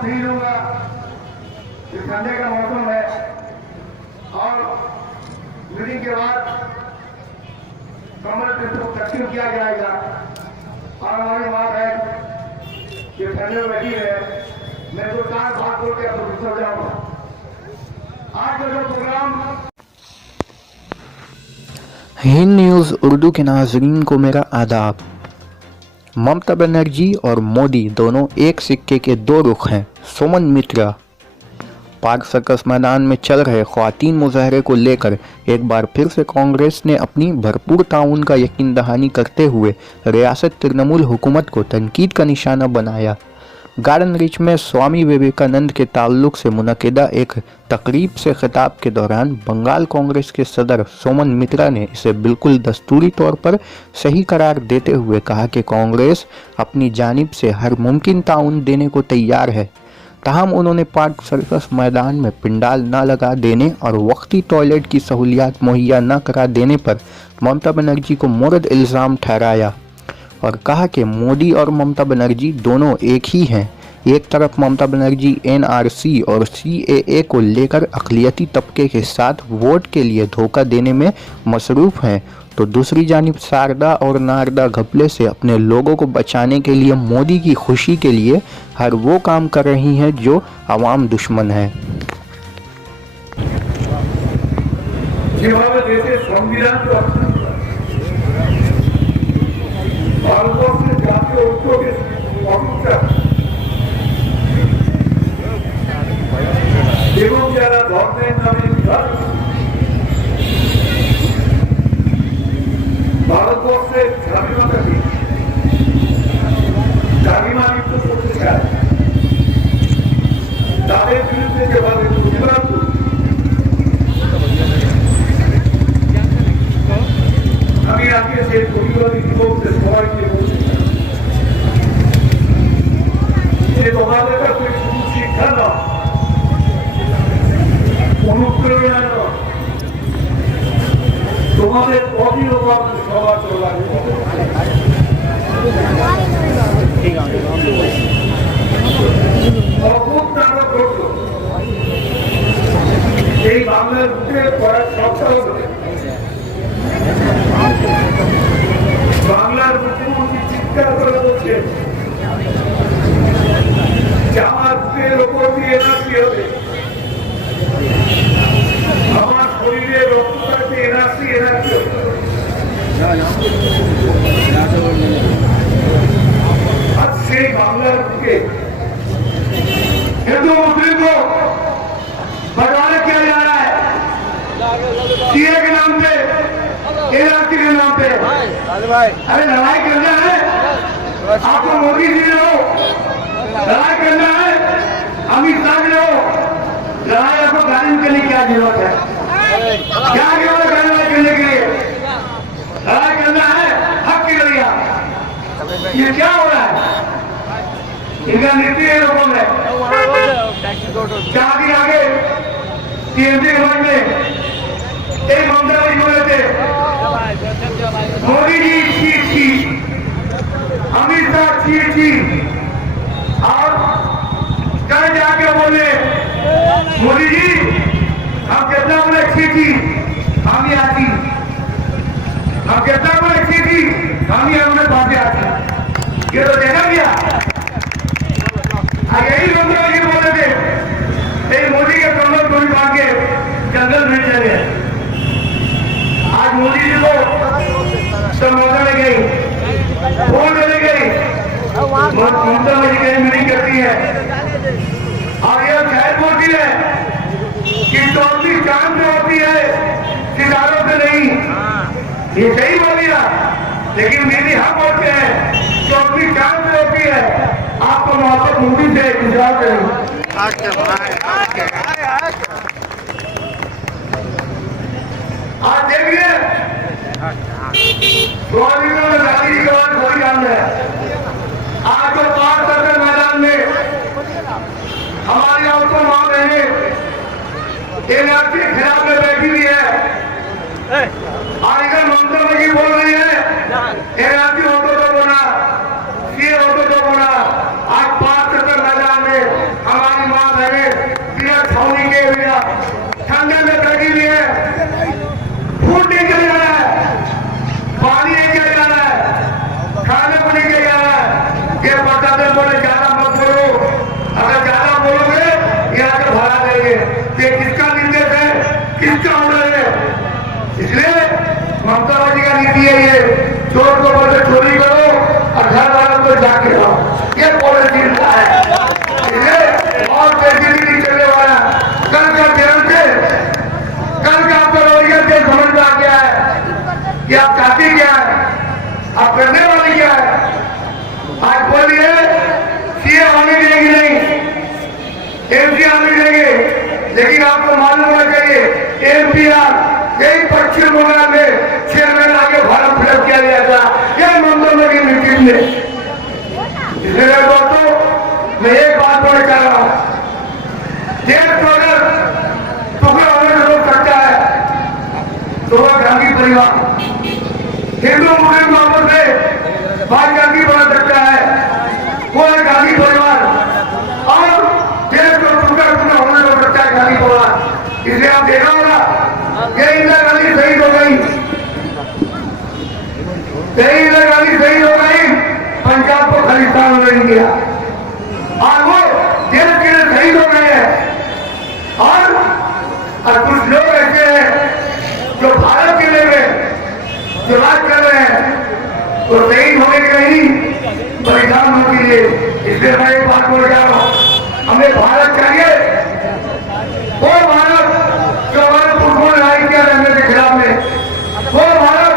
Free लूंगा। ये ठंडे का मौसम है और मीटिंग के बाद कमल को तकसीम किया जाएगा और हमारी बात है कि ठंडे में बैठी है। मैं तो 4 बात बोल के आपको सो जाऊंगा। आज का जो प्रोग्राम हिंद न्यूज़ उर्दू के नाज़रीन को मेरा आदाब। ममता बनर्जी और मोदी दोनों एक सिक्के के 2 रुख हैं। सोमन मित्रा। पार्क सर्कस मैदान में चल रहे ख्वातीन मुजाहरे को लेकर एक बार फिर से कांग्रेस ने अपनी भरपूर ताउन का यकीन दहानी करते हुए रियासत तृणमूल हुकूमत को तनकीद का निशाना बनाया। गार्डन रिच में स्वामी विवेकानंद के ताल्लुक से मुनक़िदा एक तकरीब से खिताब के दौरान बंगाल कांग्रेस के सदर सोमन मित्रा ने इसे बिल्कुल दस्तूरी तौर पर सही करार देते हुए कहा कि कांग्रेस अपनी जानिब से हर मुमकिन ताउन देने को तैयार है। ताहम उन्होंने पार्क सर्कस मैदान में पिंडाल न लगा देने और वक्ती टॉयलेट की सहूलियात मुहैया न करा देने पर ममता बनर्जी को मुर्द इल्ज़ाम ठहराया और कहा कि मोदी और ममता बनर्जी दोनों एक ही हैं। एक तरफ ममता बनर्जी NRC और CAA को लेकर अक़लियती तबके के साथ वोट के लिए धोखा देने में मसरूफ़ हैं, तो दूसरी जानिब शारदा और नारदा घपले से अपने लोगों को बचाने के लिए मोदी की खुशी के लिए हर वो काम कर रही हैं जो आवाम दुश्मन है। ভারতবর্ষের জাতীয় ঐক্যকে অহিংসা এবং যারা ধর্মের নামে ভারতবর্ষের স্বাধীনতাকে দাবিমানিত করতে চায় তাদের বিরুদ্ধে যেভাবে প্রতিবাদ আমি আজকে সেই প্রতিবাদী যুবকদের সবাইকে বলছি যে তোমাদের কাছে শুধু শিক্ষা নয়, অনুপ্রেরণা নয়, তোমাদের অবিরোধ সবার চলার অদ্ভুত তারা ঘটল এই বাংলার বুকে কয়েক সপ্তাহ ধরে। বাংলার মুখ্যমন্ত্রী চিৎকার করে বলছে আমার বুকের ওপর দিয়ে এনার্জি হবে, আমার শরীরে রক্তটাকে এনার্জি হবে। আর সেই বাংলার বুকে हिंदू मुस्लिम को बंटवारा किया जा रहा है सीए के नाम पे, NRC के नाम पे। अरे लड़ाई करना है आपको, मोदी जी लो लड़ाई करना है, अमित शाह लो लड़ाई, आपको गाड़ी के लिए क्या जरूरत है? क्या जरूरत है लड़ाई करने के लिए? लड़ाई करना है हक की लड़िया। ये क्या हो रहा है? इनका नीति है लोगों में 4 दिन आगे केंद्रीय गवर्नमेंट में एक ममता जी बोले थे मोदी जी छी, अमित शाह छी, और कल जाके बोले मोदी जी हम कितना बोले छी, हम ही आती, हम कितना बोले छी, हम ही हमने बातें आती। ये तो देखा गया। यही ममता जी बोले थे मोदी के कमर कोई बांध के जंगल में चले। आज मोदी जी को संबोधन में गई, फोन देने गई, ममता जी कहीं मीटिंग करती है और यह शायद बोलती है कि टोपी चांद से होती है सितारों से नहीं। ये सही बोल दिया, लेकिन दीदी हम बोलते हैं टोपी चांद से होती है। आपको मोहब्बत मोदी से इंतजार करें। आज देखिए ग्वालियर में शादी के बाद कोई काम है। आज तो पार्क सर्कल मैदान में हमारी औरतों मां बहने NRC के खिलाफ में बैठी हुई है। और इधर ममता जी बोल रही है NRC ऑटो तो बना, ये ऑटो तो बना। आज पार्क सर्कल मैदान में हम नीति है ये, चोर को बोलते चोरी करो और घर वालों को जाके रहो, ये पॉलिसी है। और पैसे भी नहीं चलने वाला। कल का जन्म से, कल का आपका रोजगार से समझ में आ गया है कि आप चाहती क्या है, आप करने वाली क्या है। आज बोलिए सीएम आने देंगे नहीं, एमपी आने देंगे, लेकिन आपको मालूम होना चाहिए एमपीआर यही पश्चिम बंगाल में चेयरमैन आगे फॉर्म फिलअप किया गया था, यह ममता की मीटिंग में। इसलिए दोस्तों मैं एक बात बोलना चाह रहा हूं, देश को अगर टुकड़ा होने से रोक सकता है तो वह गांधी परिवार हिंदू मुस्लिम आपस में भाई गांधी बना सकता है, वो है गांधी परिवार। और देश को टुकड़ा टुकड़ा होने से रोक सकता है गांधी परिवार। इसलिए आप देखा होगा ये इंदिरा गांधी शहीद हो गई, इंदिरा गांधी शहीद हो गई, पंजाब को खालिस्तान होने नहीं दिया और वो देश के लिए शहीद हो गए हैं। और कुछ लोग ऐसे हैं जो भारत के लिए जो राज कर रहे हैं वो शहीद होने के नहीं बलिदान होने के लिए। इसलिए मैं एक बात बोल रहा हूँ, हमें भारत चाहिए, वो भारत जो हमारे पुरखों ने लड़ाई किया रहने के खिलाफ में, वो भारत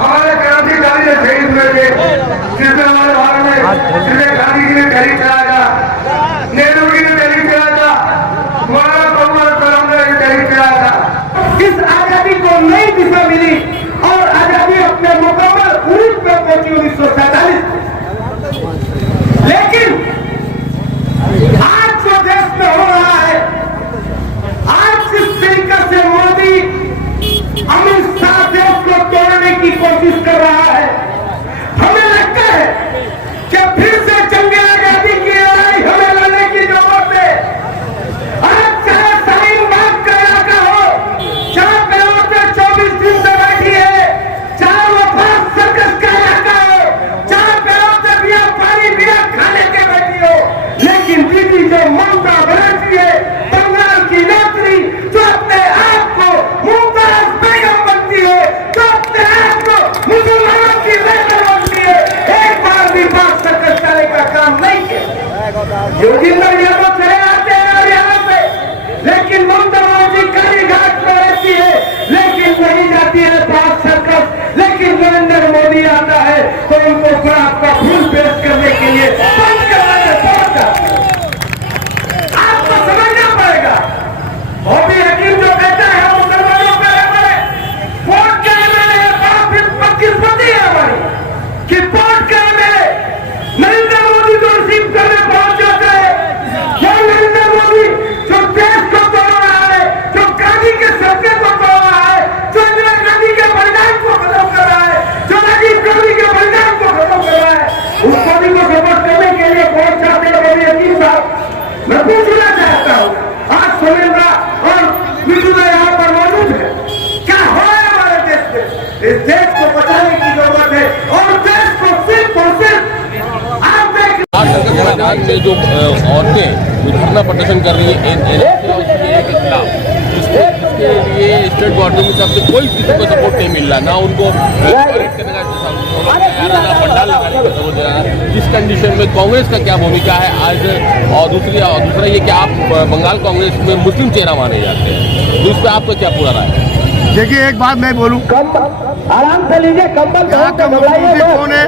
हमारे क्रांतिकारी ने शहीद हुए थे, जिसमें हमारे भारत में जिसमें गांधी जी ने तहरीक चलाया था, नेहरू जी ने तहरीक चलाया था, मौलाना अब्दुल कलाम ने तहरीक चलाया था। इस आजादी को नई दिशा मिली और आजादी अपने मुकम्मल उरूज पर पहुंची 1947। लेकिन आज जो देश में हो रहा है, आज जिस तरीके से मोदी अमित शाह देश को तोड़ने की कोशिश कर रहा है, हमें लगता है कि फिर से जंग आजादी की लड़ाई हमें लड़ने की जरूरत है। आज चाहे शाहीन बाग का इलाका हो, चाहे बेरोजगार 24 दिन से बैठी है, चाहे वफाक सर्कस का इलाका हो, चाहे बेरोजगार बिना पानी बिना खाने के बैठी हो, लेकिन दीदी जो ममता बनर्जी है, बंगाल की नेत्री, जो अपने आप को मुमताज बेगम बनती है, जो अपने आप को मुसलमानों की बेगम बनती है, एक बार भी बात सर्कस करने का काम नहीं किया। योगिंदर यादव चले आते हैं और यहाँ पे, लेकिन ममता बनर्जी काली घाट पर रहती है, लेकिन नहीं जाती है बात सर्कस। लेकिन नरेंद्र मोदी आता है तो उनको गुलाब का फूल पेश करने के लिए बंद करवाने पहुंचा। आपको समझना पड़ेगा, मोदी हकीम जो कहता है मुसलमानों पे वोट का एमएलए बड़ा किस्मती है हमारी कि वोट का एमएलए नरेंद्र मोदी को रिसीव करने पहुंच जाता है। वो नरेंद्र मोदी जो देश को तोड़ रहा है, जो गांधी के सपने को तोड़ रहा है, जो इंदिरा गांधी के बलिदान को खत्म कर रहा है, जो राजीव गांधी के बलिदान को खत्म कर रहा है, उस मोदी को सपोर्ट करने के लिए पहुंच जाते हैं। मोदी हकीम साहब, मैं पूछना चाहता हूँ, आज सुनेंद्रा और विष्णु यहाँ पर मौजूद है, क्या हो रहा है हमारे देश में? इस देश को बचाने की जरूरत है और देश को सिर्फ और सिर्फ आप देख मैदान में जो औरतें धरना प्रदर्शन कर रही है NCA के खिलाफ, जिसके लिए स्टेट गवर्नमेंट की तरफ से कोई किसी को सपोर्ट नहीं मिल रहा, ना उनको करने का ना पंडाल लगाने का सपोर्ट दे रहा। इस कंडीशन में कांग्रेस का क्या भूमिका है आज? और दूसरा ये कि आप बंगाल कांग्रेस में मुस्लिम चेहरा माने जाते हैं, तो इस पर आपका क्या पूरा राय है? देखिए एक बात मैं बोलूं, आराम से लीजिए, कंबल यहाँ का मुख्यमंत्री कौन है?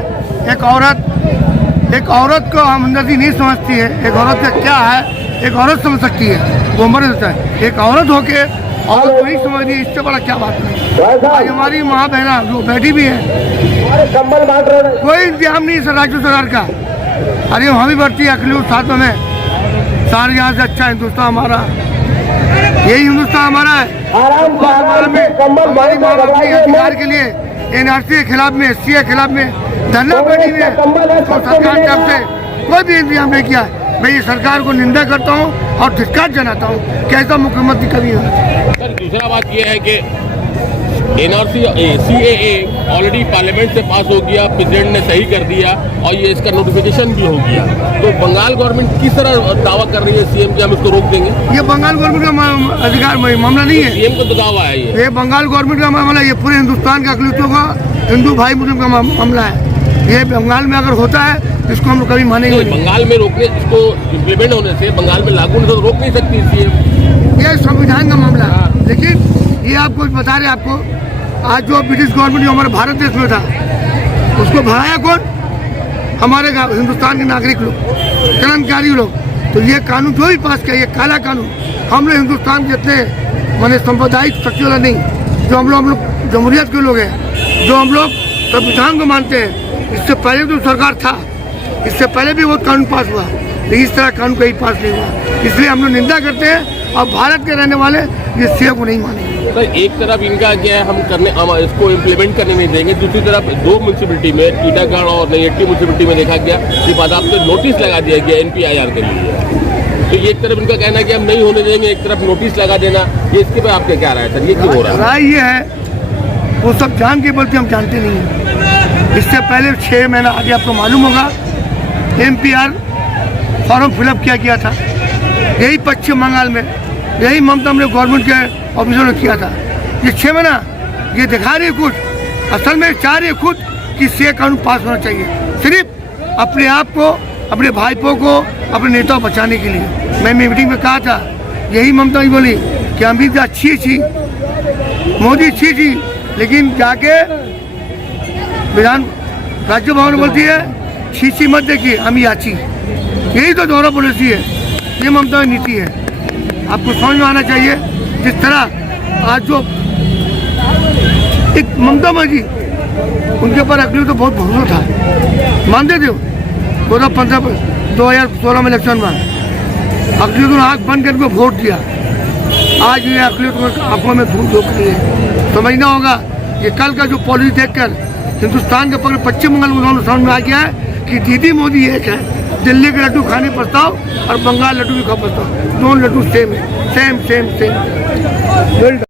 एक औरत को हमदर्दी नहीं समझती है। एक औरत का क्या है, एक औरत समझ सकती है, वो मर सकता है। एक औरत होके औरत को नहीं समझ रही, इससे बड़ा क्या बात नहीं। आज हमारी माँ बहना जो बैठी भी है, कंबल बांट रहे हैं। कोई इंतजाम नहीं है राज्य सरकार का। अरे वहाँ भी बढ़ती है अखिलेश साथ में, सारे यहाँ से अच्छा हिंदुस्तान हमारा, यही हिंदुस्तान हमारा है। हमारी माँ अपने अधिकार के लिए NRC के खिलाफ में, SC के खिलाफ में धरना बैठी हुई है, तो सरकार की तरफ से कोई भी इंतजाम नहीं किया है। मैं ये सरकार को निंदा करता हूँ और धिक्कार जनाता हूँ कि ऐसा मुख्यमंत्री कभी नहीं। सर दूसरा बात यह है कि एनआरसी CAA ऑलरेडी पार्लियामेंट से पास हो गया, प्रेसिडेंट ने सही कर दिया और ये इसका नोटिफिकेशन भी हो गया। तो बंगाल गवर्नमेंट किस तरह दावा कर रही है सीएम कि हम इसको रोक देंगे? ये बंगाल गवर्नमेंट का अधिकार मामला नहीं है, सीएम को तो दावा है ये बंगाल गवर्नमेंट का मामला, ये पूरे हिंदुस्तान का अकलियतों का, हिंदू भाई मुस्लिम का मामला है। ये बंगाल में अगर होता है इसको हम कभी मानेंगे नहीं। बंगाल में रोकने, इसको इम्प्लीमेंट होने से, बंगाल में लागू होने से रोक नहीं सकती सीएम। ये संविधान का मामला है। लेकिन ये आपको बता रहे, आपको आज जो ब्रिटिश गवर्नमेंट जो हमारे भारत देश में था उसको भगाया कौन? हमारे हिंदुस्तान के नागरिक लोग, क्रांतिकारी लोग। तो ये कानून जो भी पास किया, ये काला कानून, हम लोग हिंदुस्तान के इतने माने सांप्रदायिक शक्ति वाला नहीं, जो हम लोग जमहूरियत के लोग हैं, जो हम लोग संविधान को मानते हैं। इससे पहले जो सरकार था, इससे पहले भी वो कानून पास हुआ, लेकिन इस तरह कानून कहीं पास नहीं हुआ। इसलिए हम लोग निंदा करते हैं और भारत के रहने वाले ये सीएम को नहीं मानेंगे। तो एक तरफ इनका क्या है, हम इसको इम्प्लीमेंट करने नहीं देंगे, दूसरी तरफ दो म्यूनसिपलिटी में, टीटागढ़ और नैयट्टी म्यूनसिपलिटी में देखा गया कि बाकायदा नोटिस लगा दिया गया NPIR के लिए। तो एक तरफ इनका कहना है कि हम नहीं होने देंगे, एक तरफ नोटिस लगा देना, ये इसके पे आपके क्या राय है सर? ये क्यों हो रहा है? राय ये है, वो सब जान के बोलते हम जानते नहीं हैं। इससे पहले 6 महीना आगे आपको मालूम होगा NPR फॉर्म फिलअप किया था, यही पश्चिम बंगाल में, यही ममता ने गवर्नमेंट के ऑफिसरों ने किया था। ये 6 महीना ये दिखा रही है कुछ, असल में चाह रही है खुद कि सीए कानून पास होना चाहिए, सिर्फ अपने आप को, अपने भाईपों को, अपने नेता बचाने के लिए। मैं मीटिंग में कहा था, यही ममता ही बोली कि अमित शाह अच्छी मोदी अच्छी, लेकिन जाके विधान राज्य भवन बोलती है छी मत देखिए हम आची। यही तो दोहरा पॉलिसी है, ये ममता की नीति है। आपको समझ में आना चाहिए। जिस तरह आज जो एक ममता मांझी, उनके ऊपर अकलियत तो बहुत भरोसा था, मानते थे। 2016 में इलेक्शन में अकलियतों ने आँख बंद करके वोट दिया। आज ये अकलियत आंखों में धूल झोंक रही है। समझना होगा ये कल का जो पॉलिसी देखकर हिंदुस्तान के पकड़ पश्चिम बंगाल उन्होंने समझ में आ गया है कि दीदी मोदी एक है। दिल्ली के लड्डू खाने प्रस्ताव और बंगाल लड्डू भी खा प्रस्ताव, दोनों लड्डू सेम है, सेम।